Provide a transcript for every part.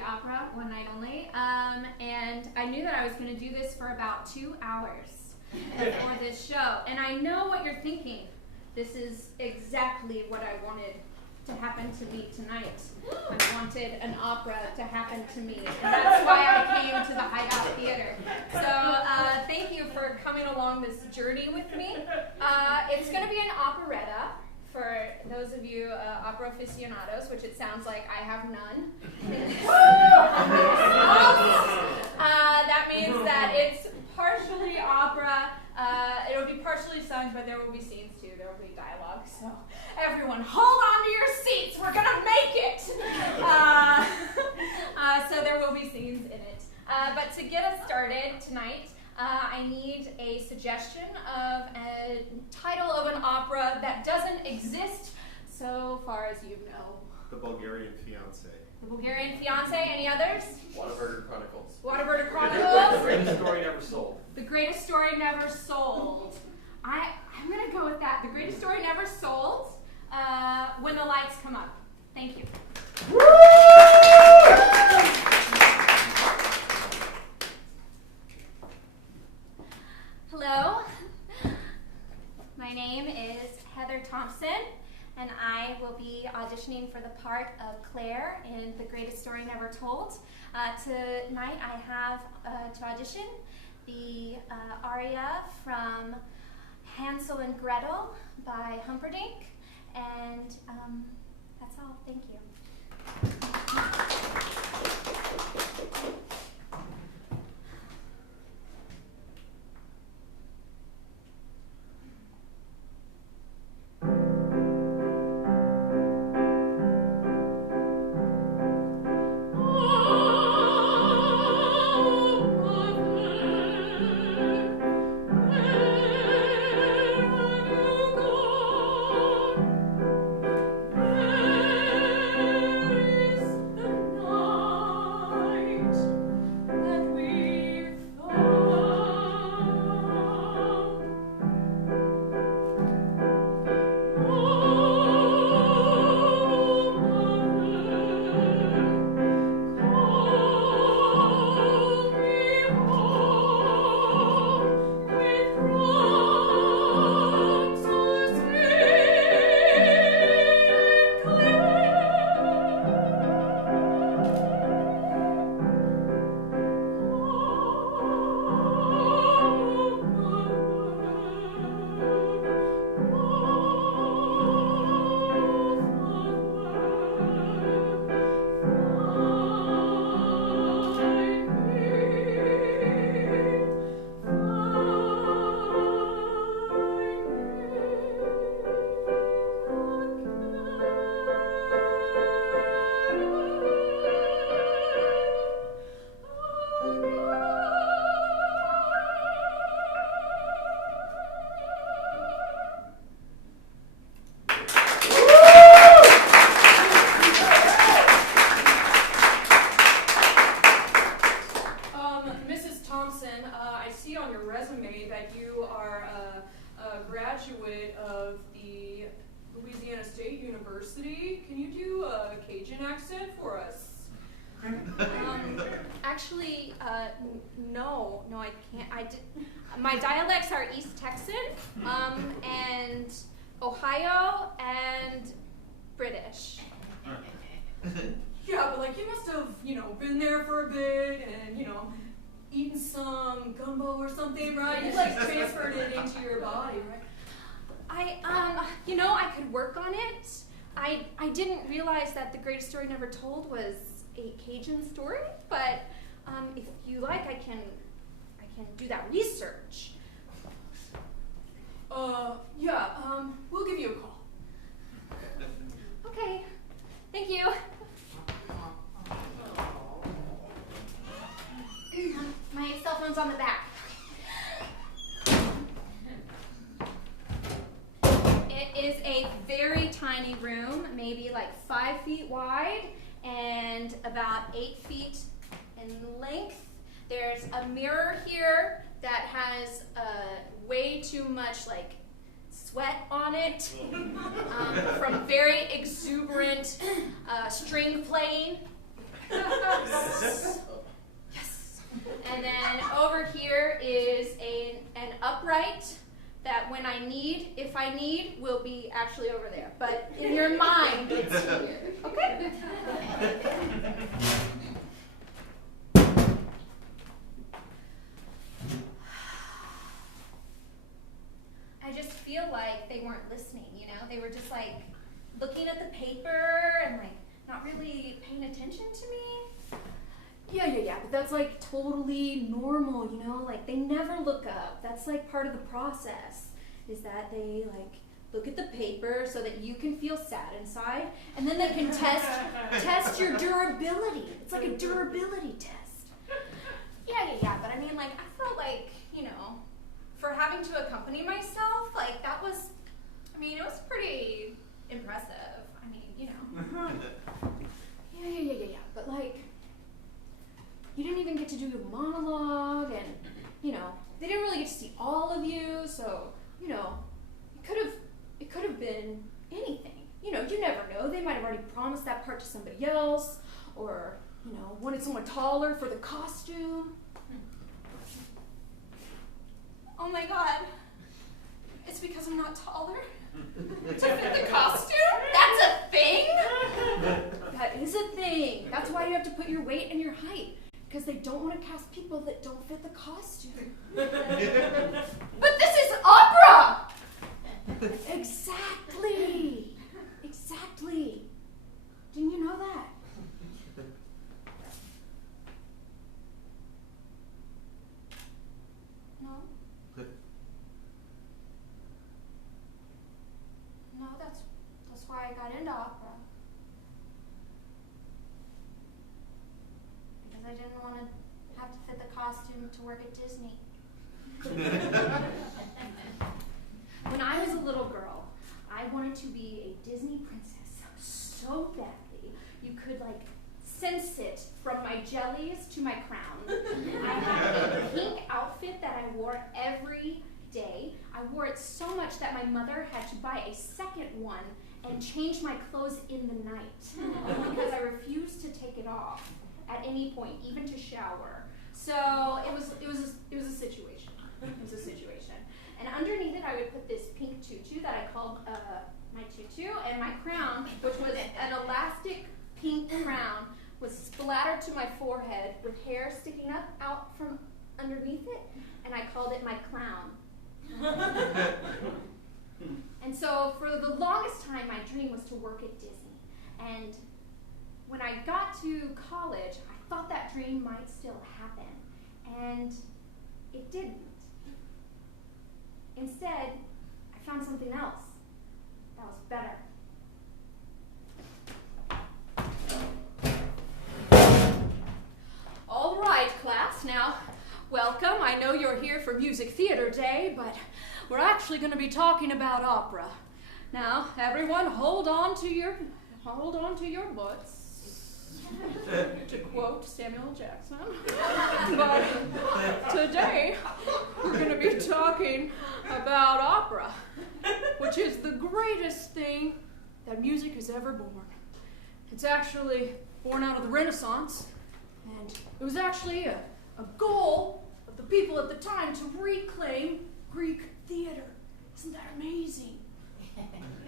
the opera, one night only, and I knew that I was going to do this for about 2 hours for this show. And I know what you're thinking. This is exactly what I wanted to happen to me tonight. I wanted an opera to happen to me, and that's why I came to the Hideout Theater. So thank you for coming along this journey with me. It's going to be an operetta. For those of you opera aficionados, which it sounds like I have none. That means that it's partially opera. It'll be partially sung, but there will be scenes too. There will be dialogue. So everyone, hold on to your seats. We're gonna make it. So there will be scenes in it. But to get us started tonight, I need a suggestion of a title of an opera that doesn't exist so far as you know. The Bulgarian Fiancé. The Bulgarian Fiancé. Any others? Whataburger Chronicles. Whataburger Chronicles. The Greatest Story Never Sold. The Greatest Story Never Sold. I'm going to go with that. The Greatest Story Never Sold. When the Lights Come Up. Thank you. Hello. My name is Heather Thompson, and I will be auditioning for the part of Claire in The Greatest Story Never Told. Tonight I have to audition the aria from Hansel and Gretel by Humperdinck, and that's all. Thank you. No, I can't. My dialects are East Texan, and Ohio, and British. Yeah, but you must have, been there for a bit and, eaten some gumbo or something, right? You, transferred it into your body, right? I could work on it. I didn't realize that The Greatest Story Never Told was a Cajun story, but if you like, I can do that research. We'll give you a call. Okay, thank you. My cell phone's on the back. It is a very tiny room, maybe 5 feet wide and about 8 feet in length. There's a mirror here that has way too much sweat on it from very exuberant string playing. Yes. And then over here is an upright that when if I need, will be actually over there. But in your mind, it's here. Okay? I just feel like they weren't listening, you know? They were just like looking at the paper and like not really paying attention to me. Yeah, but that's like totally normal, you know? Like they never look up. That's like part of the process, is that they like look at the paper so that you can feel sad inside, and then they can test your durability. It's like a durability test. Yeah, but I mean, like, I felt like, you know, for having to accompany myself, like that was, I mean, it was pretty impressive. I mean, you know. Yeah, but like, you didn't even get to do your monologue, and, you know, they didn't really get to see all of you, so, you know, it could have been anything. You know, you never know. They might have already promised that part to somebody else, or, you know, wanted someone taller for the costume. Oh my God. It's because I'm not taller? To fit the costume? That's a thing? That is a thing. That's why you have to put your weight and your height. Because they don't want to cast people that don't fit the costume. But this is opera! Exactly. Didn't you know that? No? No, that's why I got into opera. Because I didn't want to have to fit the costume to work at Disney. When I was a little girl, I wanted to be a Disney princess so badly. You could like sense it from my jellies to my crown. I had a pink outfit that I wore every day. I wore it so much that my mother had to buy a second one and change my clothes in the night because I refused to take it off at any point, even to shower. So it was a situation. It was a situation. And underneath it, I would put this pink tutu that I called my tutu, and my crown, which was an elastic pink crown, was splattered to my forehead with hair sticking up out from underneath it, and I called it my clown. And so for the longest time, my dream was to work at Disney. And when I got to college, I thought that dream might still happen, and it didn't. Instead, I found something else that was better. All right, class, now, welcome. I know you're here for Music Theater Day, but we're actually going to be talking about opera. Now, everyone, hold on to your butts. To quote Samuel Jackson. But today, we're going to be talking about opera, which is the greatest thing that music has ever born. It's actually born out of the Renaissance, and it was actually a goal of the people at the time to reclaim Greek theater. Isn't that amazing?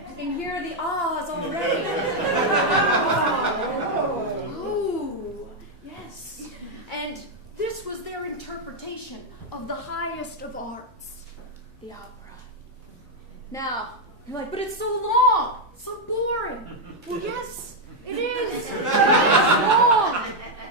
I can hear the ahs already. Oh, yes. And this was their interpretation of the highest of arts, the opera. Now, you're like, but it's so long, so boring. Well, yes, it is. It is long,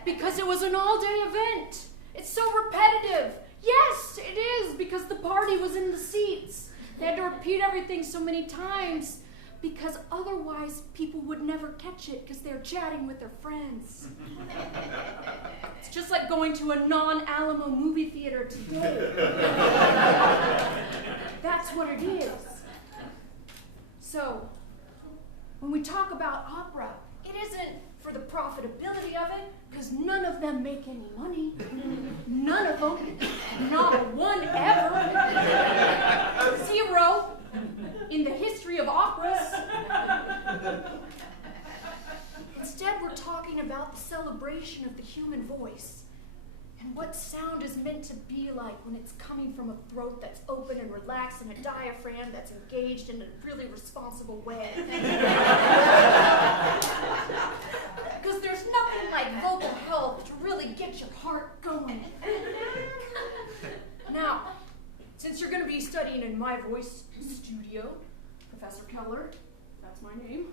because it was an all-day event. It's so repetitive. Yes, it is, because the party was in the seats. They had to repeat everything so many times because otherwise people would never catch it because they're chatting with their friends. It's just like going to a non-Alamo movie theater today. That's what it is. So, when we talk about opera, it isn't for the profitability of it, because none of them make any money. None of them. Not one ever. Zero in the history of operas. Instead, we're talking about the celebration vibration of the human voice, and what sound is meant to be like when it's coming from a throat that's open and relaxed and a diaphragm that's engaged in a really responsible way. Because there's nothing like vocal health to really get your heart going. Now, since you're going to be studying in my voice studio, Professor Keller, that's my name,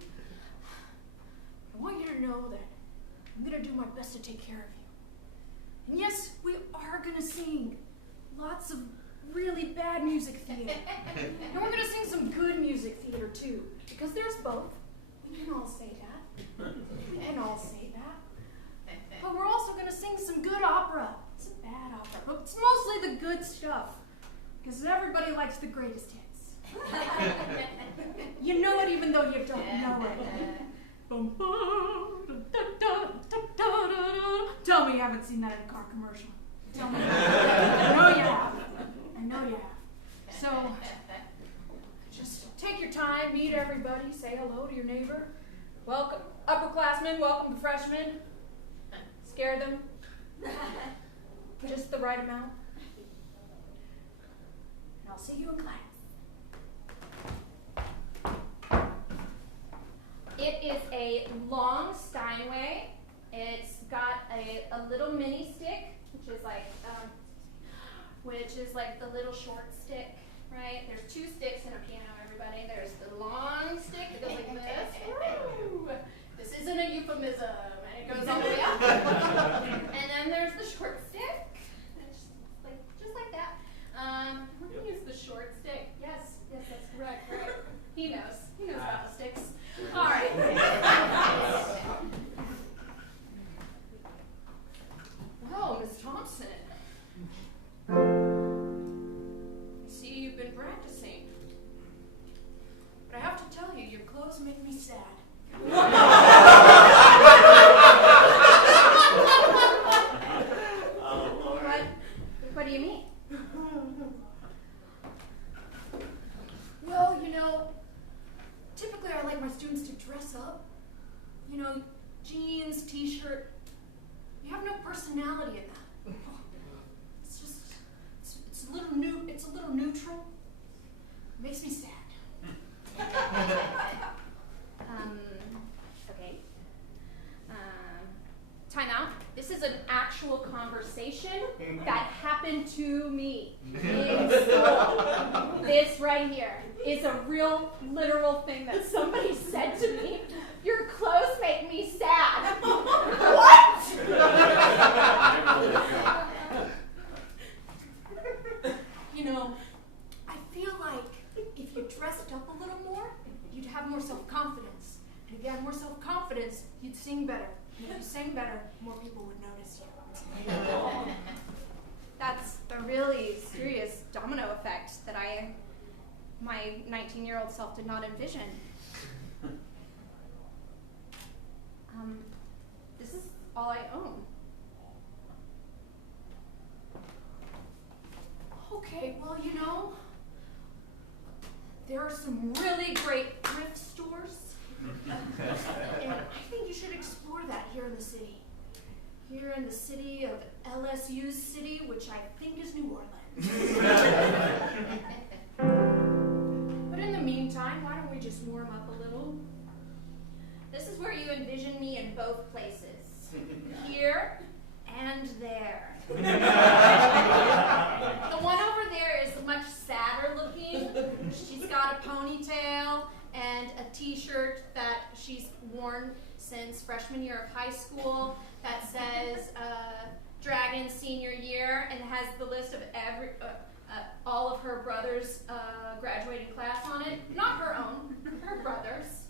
I want you to know that I'm going to do my best to take care of you. And yes, we are going to sing lots of really bad music theater. And we're going to sing some good music theater too, because there's both. We can all say that. We can all say that. But we're also going to sing some good opera. Some bad opera. But it's mostly the good stuff, because everybody likes the greatest hits. You know it even though you don't know it. Bum, bum, da, da, da, da, da, da. Tell me you haven't seen that in a car commercial. Tell me. I know you have. I know you have. So, just take your time, meet everybody, say hello to your neighbor. Welcome, upperclassmen, welcome to freshmen. Scare them. Just the right amount. And I'll see you in class. It is a long Steinway. It's got a little mini stick, which is like the little short stick, right? There's two sticks in a piano, everybody. There's the long stick that goes like this. Woo! This isn't a euphemism, and it goes all the way up. And then there's the short stick. It's just like that. We're gonna use the short stick. Yes, that's correct, right? He knows about the sticks. All right. Well, Miss Thompson, I see you've been practicing. But I have to tell you, your clothes make me sad. What do you mean? Well, typically I like my students to dress up. Jeans, t-shirt. You have no personality in that. It's just, it's a little neutral. It makes me sad. Okay. Time out. This is an actual conversation that happened to me in school. This right here is a real, literal thing that somebody said to me. Your clothes make me sad. What? I feel like if you dressed up a little more, you'd have more self-confidence. And if you had more self-confidence, you'd sing better. And if you sang better, more people would notice you. That's a really serious domino effect that my 19-year-old self did not envision. This is all I own. Okay, well, there are some really great thrift stores. And I think you should explore that here in the city. Here in the city of LSU's city, which I think is New Orleans. But in the meantime, why don't we just warm up a little? This is where you envision me in both places. Here and there. The one over there is much sadder looking. She's got a ponytail and a t-shirt that she's worn since freshman year of high school that says Dragon Senior Year and has the list of all of her brother's graduating class on it. Not her own, her brother's.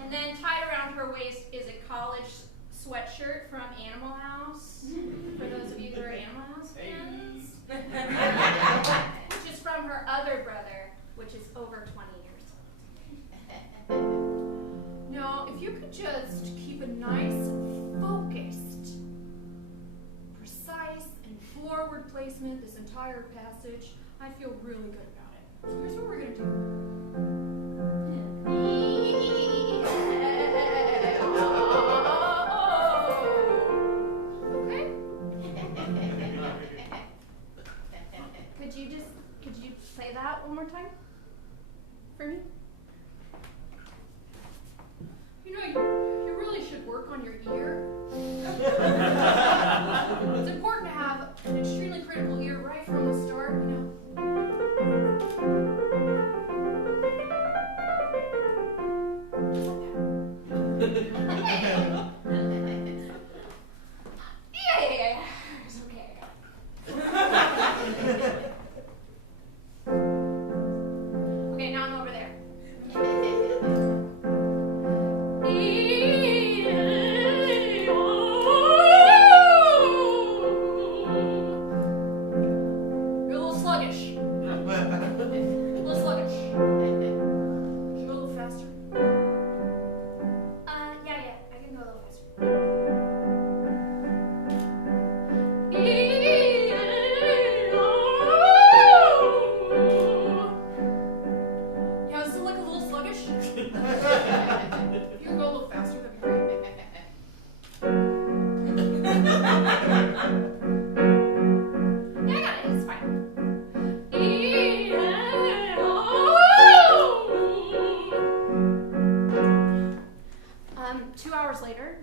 And then tied around her waist is a college sweatshirt from Animal House, for those of you who are Animal House fans. Which is from her other brother, which is over 20 years old. Now, if you could just keep a nice, focused, precise, and forward placement this entire passage, I feel really good about it. So here's what we're going to do. for me? You know, you really should work on your ear. It's important to have an extremely critical ear right from the start, you know. Yeah. It's okay. Okay, now I'm over there. You're a little sluggish. A little sluggish. Should you go a little faster? Yeah, I can go a little faster. Yeah, is it like a little sluggish? If you can go a little faster, that'd be great. Yeah, I got it. It's fine. 2 hours later.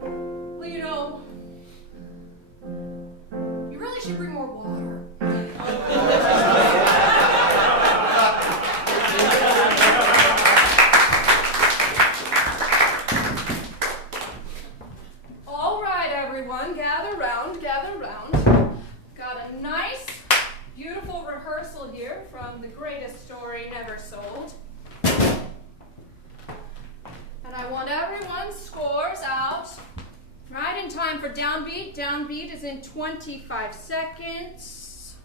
Well, you know, you really should bring more water. All right, everyone, gather round, gather round. Got a nice, beautiful rehearsal here from the greatest story never sold. And I want everyone's scores out right in time for downbeat. Downbeat is in 25 seconds.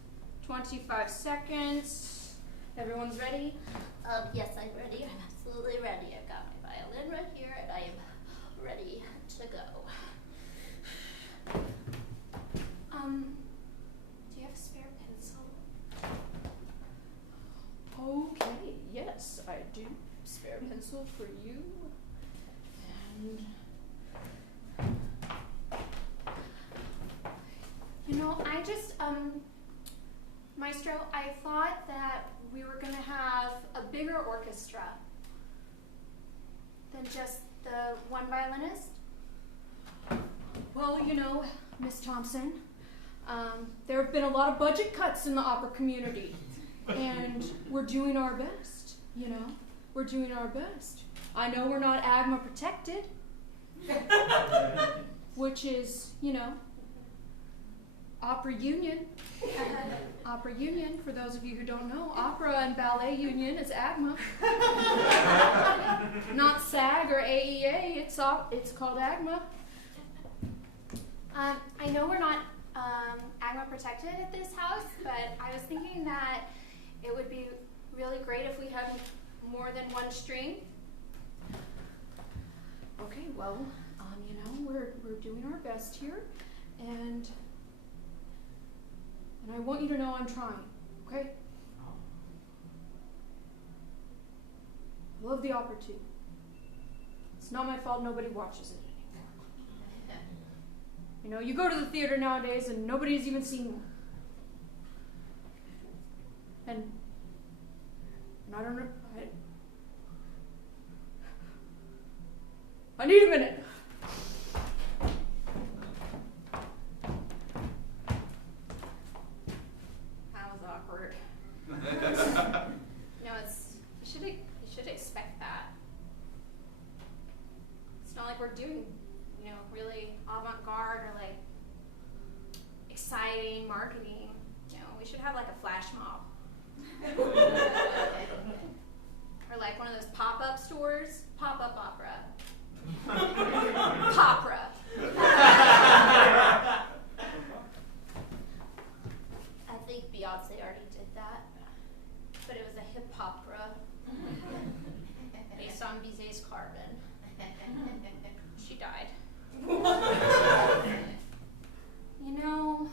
25 seconds. Everyone's ready? Yes, I'm ready. I'm absolutely ready. I've got my violin right here, and I am ready to go. Do you have a spare pencil? Okay, yes, I do. Spare pencil for you. And You know, I just, Maestro, I thought that we were going to have a bigger orchestra than just the one violinist. well, you know, Miss Thompson, there have been a lot of budget cuts in the opera community, and we're doing our best, you know? We're doing our best. I know we're not AGMA protected, which is, you know, opera union. Opera union, for those of you who don't know, opera and ballet union is AGMA. Not SAG or AEA, it's called AGMA. I know we're not AGMA protected at this house, but I was thinking that it would be really great if we had more than one string. Okay, well, you know, we're doing our best here, and I want you to know I'm trying, okay? I love the opera too. It's not my fault nobody watches it anymore. You know, you go to the theater nowadays and nobody's even seen one. And I don't know, I need a minute. That was awkward. No, you should expect that. It's not like we're doing, you know, really avant-garde or like exciting marketing. You know, we should have like a flash mob. Or like one of those pop-up stores, pop-up opera. Popra. I think Beyonce already did that. But it was a hip opera based on Bizet's Carmen. She died. You know,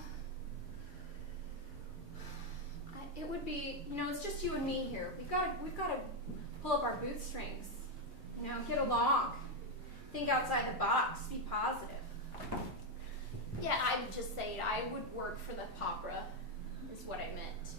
it would be, you know, it's just you and me here. We've got to pull up our bootstrings. You know, get along. Think outside the box. Be positive. Yeah, I'm just saying I would work for the popra, is what I meant.